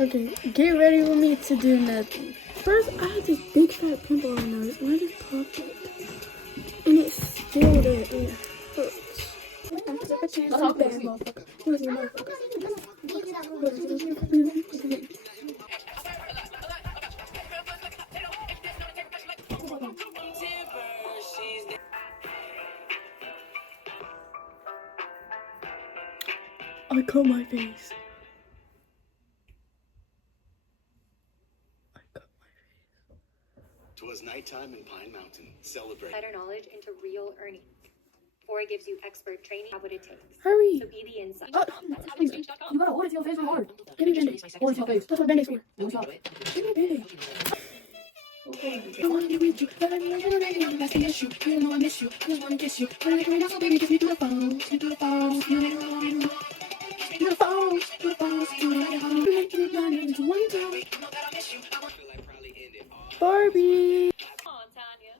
Okay, get ready with me to do nothing. First, I had this big fat pimple on my nose, and I just popped it. And it's still there, and it hurts. I'm bad, motherfucker. I cut my face. Twas nighttime in Pine Mountain. Celebrate. Better knowledge into real earnings. Before it gives you expert training, have what it takes. Hurry! So be the inside. You gotta order your face real hard. Give me Band-Aid. Order your face. That's what Band-Aid's for. Give me Band-Aid. I wanna be with you, but I'm not gonna make that's the issue. You know I miss you, I just wanna kiss you. But I can't also baby, kiss me through the phone. Kiss me through the phone. Kiss me through the phone. Through the phone. Through the phone. You make it blind into one time. Barbie. Come on, Tanya.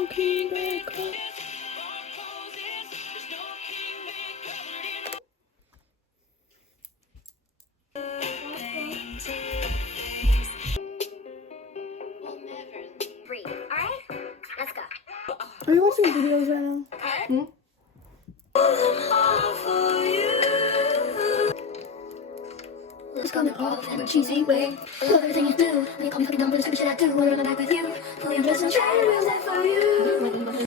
Okay, Breathe. Alright? Let's go. are you watching videos right now? Hmm? Let's go off in a cheesy way. I love everything you do. When you call me fucking dumb for the stupid shit I do. When I'm back with you. Fully undressed and try to ruin that for you.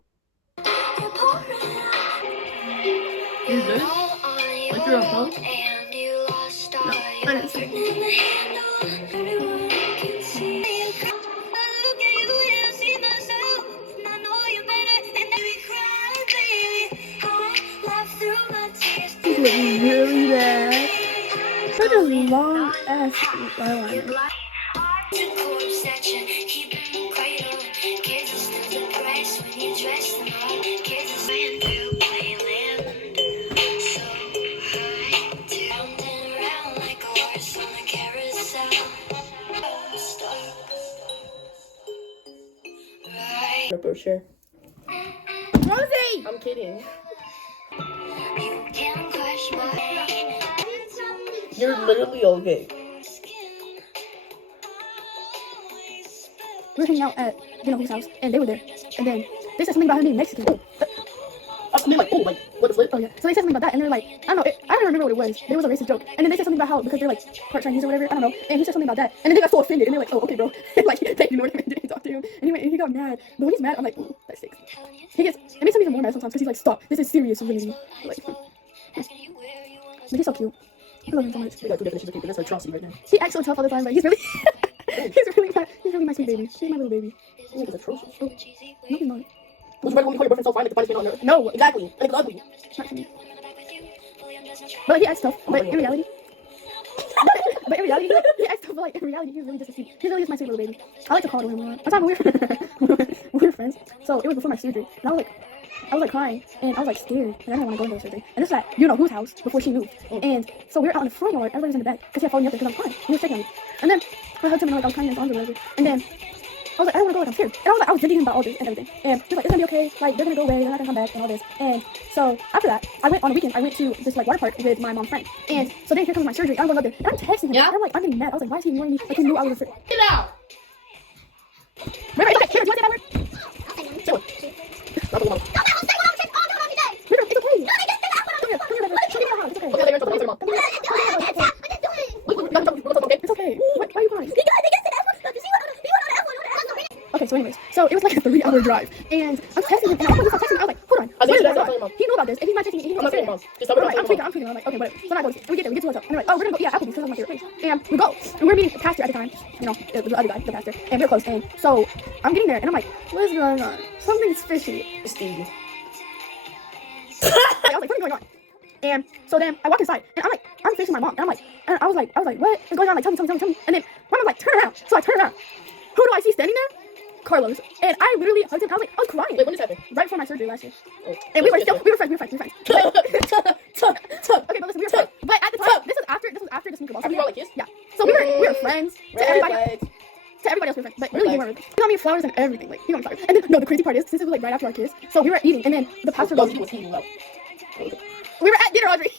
You're pouring Is all on you. Like you're a hoe? And you lost all I your didn't say in the handle. Everyone can see you. I look at you and I see myself. And I know you better. And then we cry, baby. I laugh through my tears. It's looking really bad. Such a long ass eyeliner. A brochure. Rosie! I'm kidding. You're literally okay. We were hanging out at whose house, and they were there. And then they said something about her being Mexican. I mean, like, oh, like, what the flip? Oh yeah. So they said something about that, and they're like, I don't know, I don't remember what it was. It was a racist joke. And then they said something about how because they're like part Chinese or whatever. I don't know. And he said something about that, and then they got so offended, and they're like, oh okay, bro. Like they ignored him and didn't talk to him. And he got mad. But when he's mad, I'm like, ooh, that stinks. It makes him even more mad sometimes because he's like, stop. This is serious, really. Like, but he's so cute. I love him so much. We got two definitions of cute, but that's atrocity right now. He acts so tough all the time, but he's really he's really my sweet baby. He's my little baby. Oh, that's atrocious. Oh, no, he's not. Would you rather when you call your boyfriend so fine that the funniest man on earth? No, Exactly. And it's ugly. not to me. But like, he acts tough. But in reality, he acts tough. But like in reality, he's really just a sweet. He's really just my sweet little baby. I like to call him him a lot. One time we were friends. So it was before my surgery, and I was like crying, and I was like scared, and I didn't want to go into the surgery. And this is at whose house before she moved. And so we were out in the front yard. Everybody was in the back because he had followed me up there because I was crying. He was checking on me, and then I hugged him and like I was crying in his arms or whatever. And then I was like, I don't want to go, like I'm scared. And I was venting him about all this and everything. And he was like, it's gonna be okay. Like they're gonna go away. They're not gonna come back and all this. And so after that, I went on a weekend. I went to this like water park with my mom's friend. And so then here comes my surgery. I'm going up there, and I'm texting him. Yeah? And I'm like, I'm getting mad. I was like, why is he ignoring me? Like he knew I was afraid. Get out! Remember, it's okay. Cameron, do you want to say that word? Say what? Not the one. Remember, it's okay. Come here, show me the house. It's okay. Okay, they're gonna talk about it. It's okay. Why are you crying? Okay, so anyways, so it was like a 3-hour drive, and I'm texting him, and I was texting him. I was like, hold on. I think Where's that's my not mom? He knew about this, and he's not texting me. I'm not saying mom. Just tell me I'm about tweaking. I'm like, okay, whatever. So then I go, and we get there, we get to the hotel, and they're like, oh, we're gonna go eat at Applebee's because that's my favorite place. And we go, and we're meeting the pastor at the time, the other guy, the pastor, and we're close. And so I'm getting there, and I'm like, what is going on? Something's fishy. Steve. I was like, what's going on? And so then I walk inside, and I'm facing my mom, and I was like, what is going on? Like, tell me. And then my mom's like, turn around. So I turn around. Who do I see standing there? Carlos. And I literally hugged him. I was crying. Wait, when this happened? Right before my surgery last year. Oh. And we were friends. Okay, but listen, we were friends. But at the time, this was after the sneaker ball. Have you all like kissed? Yeah. So we were friends. To everybody else, we were friends. But really, we weren't. He got me flowers and everything. Like, he got me flowers. And then, no, the crazy part is, since it was like right after our kiss, so we were eating, and then the pastor goes, he was eating well. We were at dinner, Audrey.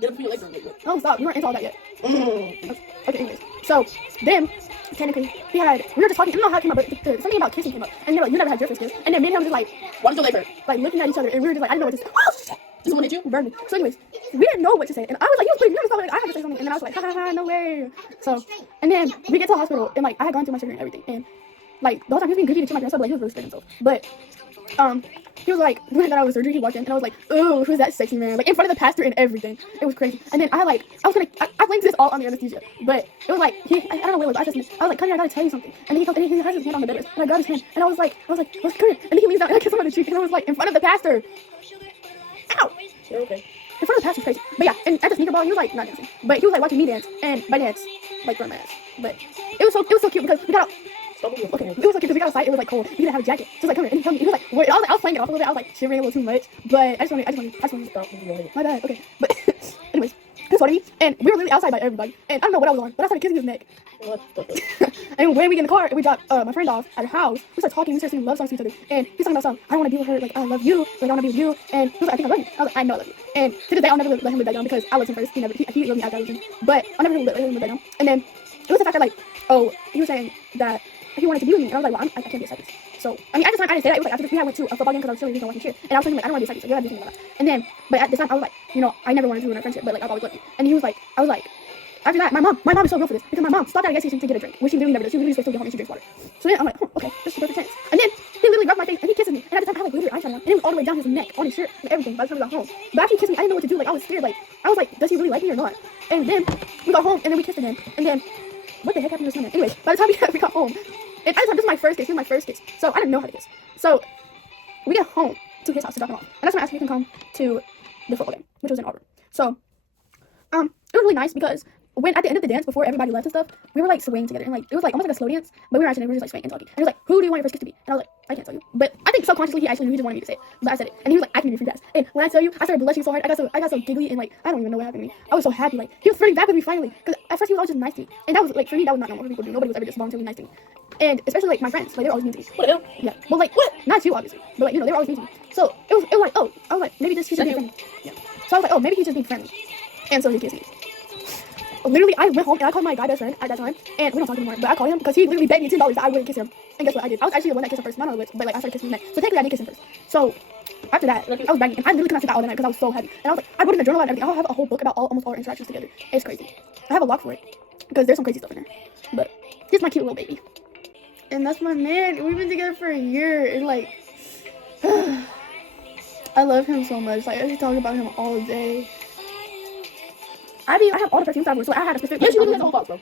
Get up for your legs. Wait. Oh, stop. You weren't into all that yet. Mm. Okay, anyways. So, then, technically, we were just talking. I don't know how it came up, but something about kissing came up. And they're like, you never had your first kiss. And then me and him was just like, Why did your leg hurt? like looking at each other. And we were just like, I didn't know what to say. Oh, shit. Did someone hit you? Burned me. So, anyways, we didn't know what to say. And I was like, you was bleeding. You was like, I have to say something. And then I was like, ha ha ha, no way. So, and then we get to the hospital. And like, I had gone through my surgery and everything. And like, the whole time he was being goofy to my parents. But like, he was really scared himself. But, he was like, when I got out of surgery, he walked in, and I was like, "Ooh, who's that sexy man?" Like in front of the pastor and everything. It was crazy. And then I blamed this all on the anesthesia, but it was like I don't know what it was. I was like, "Cuddy, I gotta tell you something." And then he has his hand on the bed rest, and I grabbed his hand, and I was like, "What's good?" And then he leans down, and I kiss him on the cheek, and I was like, in front of the pastor. Ow! You're okay. In front of the pastor's face. But yeah, and at the sneaker ball, he was like not dancing, but he was like watching me dance, and by dance, like throwing my ass. But it was so cute because we got out. Okay, it was so cute because we got outside. It was like cold. He didn't have a jacket. So I was like, come here. And he told me, he was like, wait. I was playing it off a little bit. I was like shivering a little too much. But I just wanted to stop. My bad. Okay. But anyways, he was holding me, and we were literally outside by everybody. And I don't know what I was on, but I started kissing his neck. What the fuck? And when we get in the car and we drop my friend off at her house, we start talking. We start singing love songs to each other. And he's talking about something. I want to be with her. Like I love you. Like I want to be with you. And he was like, I think I love you. I was like, I know I love you. And to this day, I'll never let him live that down because I loved him first. He loved me after I loved him. But I'll never let him live that down. And then it was the fact that like, oh, he was saying that he wanted to be with me, and I was like, well, I can't be a psychic. So, I mean, at the time, I didn't say that. It was like after this, I went to a football game because I was really watching cheer, and I was telling him, like, I don't want to be a psychic, so you gotta do something about that. And then, but at this time, I was like, you know, I never wanted to ruin our friendship, but like, I've always loved you. And he was like, I was like, after that, my mom is so real for this, because my mom stopped at a gas station to get a drink, which she literally never does. She literally just goes to get home and she drinks water. So then I'm like, okay, this is a perfect chance. And then he literally rubbed my face and he kisses me, and at the time, I had like literally eyeshadow on, and it was all the way down his neck, on his shirt, and everything. By the time we got home, but after he kissed me, I didn't know what to do. Like, I was scared. Like, I was like, does he really like me or not? And then we got home, and then we kissed again, and then what the heck happened to this woman? Anyways, by the time we got home, and I just this was my first kiss. This was my first kiss. So I didn't know how to kiss. So we get home to his house to drop him off. And that's when I asked if he can come to the football game, which was in Auburn. So it was really nice because when at the end of the dance, before everybody left and stuff, we were like swaying together. And like it was like almost like a slow dance, but we were actually just like swaying and talking. And he was like, who do you want your first kiss to be? And I was like, I can't tell you. But I think subconsciously he actually knew he just wanted me to say it. But I said it. And he was like, I can give you free pass. And when I tell you, I started blushing so hard. I got so giggly and like I don't even know what happened to me. I was so happy. Like he was flirting back with me finally. Because at first he was always just nice to me. And that was like for me that was not normal for people to do. Nobody was ever just voluntarily nice to me. And especially like my friends, like they were always mean to me. What the hell? Yeah. Well like what? Not you obviously. But like, you know, they were always mean to me. So it was like, oh, I was like, maybe he's just being friendly. Yeah. So I was like, oh, maybe he's just being friendly. And so he kissed me. Literally, I went home and I called my guy best friend at that time, and we don't talk anymore. But I called him because he literally begged me $10 that I wouldn't kiss him. And guess what I did? I was actually the one that kissed him first, not on the lips, but like I started kissing him next. So technically, I did kiss him first. So after that, I was begging, and I literally could not sit down all the night because I was so happy. And I was like, I wrote in a journal and everything. I have a whole book about almost all our interactions together. It's crazy. I have a lock for it because there's some crazy stuff in there. But he's my cute little baby, and that's my man. We've been together for a year, and like, I love him so much. Like I just talk about him all day. I have all the perfumes I wear, so I had a specific. Yes, you literally have the whole box, bro.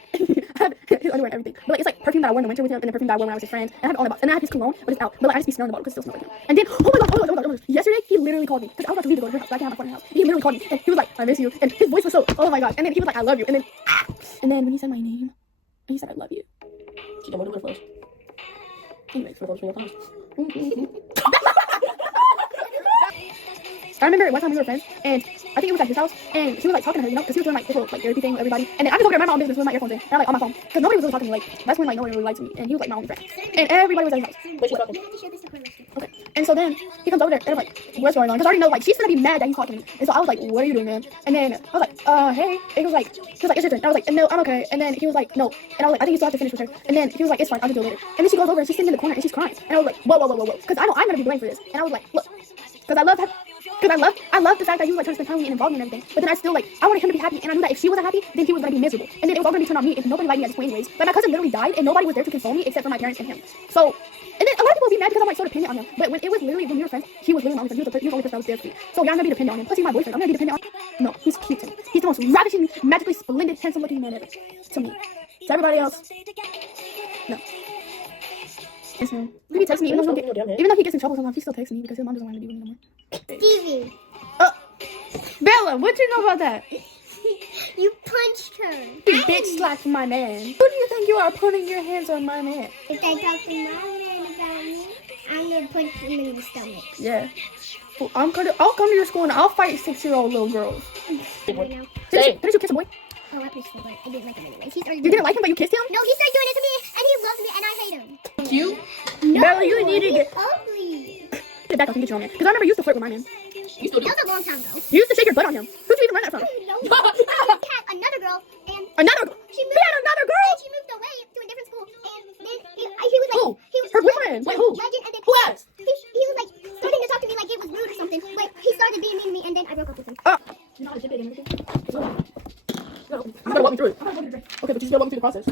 I have his underwear and everything. But like it's like perfume that I wore in the winter with him, and the perfume that I wore when I was his friend. And I have it all in the box. And I have his cologne, but it's out. But like I just be smelling the bottle because it still smells like him. And then oh my god. Yesterday he literally called me because I was about to leave to go to her house. But I can't have my phone in her house. He literally called me and he was like, I miss you. And his voice was so oh my gosh. And then he was like, I love you. And then when he said my name, he said I love you. She got one of the clothes. Anyways, For those for your times. I remember one time we were friends, and I think it was at his house, and he was like talking to her, you know, because he was doing like this whole like therapy thing with everybody. And then I just over there, my mom business with my earphones in, and I'm like on my phone, because nobody was really talking to me. Like that's when like no one really liked me, and he was like my only friend, and everybody was at his house. Wait, she's talking. Okay, and so then he comes over there, and I'm like, what's going on? Because I already know like she's gonna be mad that he's talking to me, and so I was like, what are you doing, man? And then I was like, hey. And he was like, it's your turn. And I was like, no, I'm okay. And then he was like, no. And I was like, I think you still have to finish with her. And then he was like, it's fine, I'll just do it later. And then she goes over and she's sitting in the corner and she's crying. And I was like, whoa, because I know I'm gonna be blamed for this. And I was like, look, because I love the fact that he was like trying to spend time with me and involved me and everything. But then I still like I wanted him to be happy, and I knew that if she wasn't happy, then he was gonna be miserable. And then it was all gonna be turned on me if nobody liked me at this point anyways. But my cousin literally died, and nobody was there to console me except for my parents and him. So, and then a lot of people would be mad because I'm like so dependent on him. But when it was literally when we were friends, he was literally my only friend. He was the only person that was there for me. So y'all gonna be dependent on him. Plus he's my boyfriend. I'm gonna be dependent on him. No, he's cute to me. He's the most ravishing, magically splendid, handsome looking man ever to me. To everybody else, no. Yes, no. He texts me even though he gets in trouble sometimes. He still texts me because his mom doesn't want to be with me no more. Stevie, Bella, what you know about that? you punched her. You bitch slapped my man. Who do you think you are putting your hands on my man? If they talk to my man about me, I'm gonna punch him in the stomach. Yeah. Well, I'll come to your school and I'll fight 6-year-old little girls. You know? Didn't you kiss a boy? Oh, I pushed him, but I didn't like him anyways. He started You didn't like him, but you kissed him? No, he started doing it to me, and he loves me, and I hate him. Cute? No, Bella, you need to he's get ugly. back off and get your own man. Because I remember you used to flirt with my man. You still do. That was a long time ago. You used to shake your butt on him. it and everything. You gotta walk me through it. I'm gonna go get a drink. Okay, but you just gotta walk me through the process.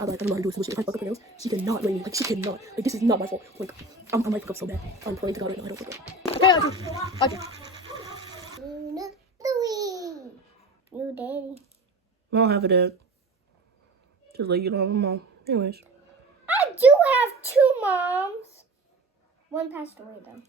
I don't know how to do this bullshit. If I fuck up her nails, she cannot blame me. Like, she cannot. Like, this is not my fault. Like, I might fuck up so bad. I'm praying to God right now I don't fuck up. Okay, Audrey. Audrey. You daddy. I don't have a dad. Just like you don't have a mom. Anyways. I do have two moms. One passed away though.